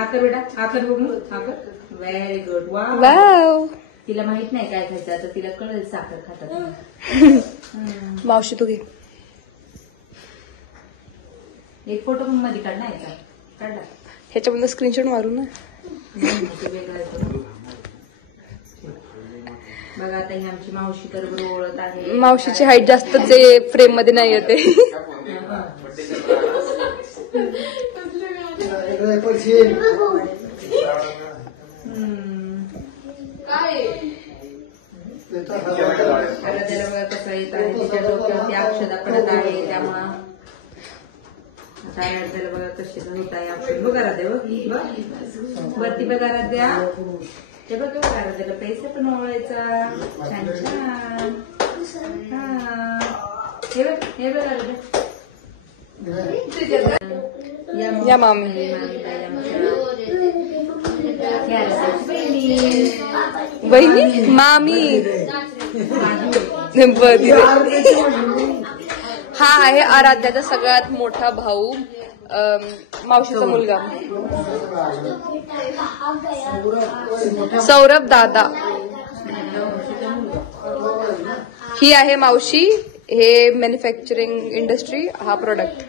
आकर बेटा, आकर बघू, आकर. Very good. वाव. तिला माहित नाही काय खायचं, आता तिला कळेल साखर खातात. मावशी तू घे. एक फोटो पण मध्ये काढ नाही का? काढला ह्याच्यामध्ये स्क्रीनशॉट मारू ना. बघा आता ही आमची मावशी तर ओळख आहे. मावशीची हाईट जास्तच आहे, फ्रेम मध्ये नाही येते. त्याला बघा कसं येत आहे, तिच्या डोक्यावरती अक्षदा पडत आहे, त्यामुळं त्याला बघा कशी होत आहे अक्षर. बघा राहते बघ, वरती बघा राहत्या, ते बघ बघा राहत्याला पैसे पण ओळायचा. छान छान. हा हे बघ, हे बघा या मामी. बहिणी मामी. हा आहे आराध्याचा सगळ्यात मोठा भाऊ, मावशीचा मुलगा सौरभ दादा. ही आहे मावशी. हे मॅन्युफॅक्चरिंग इंडस्ट्री, हा प्रोडक्ट.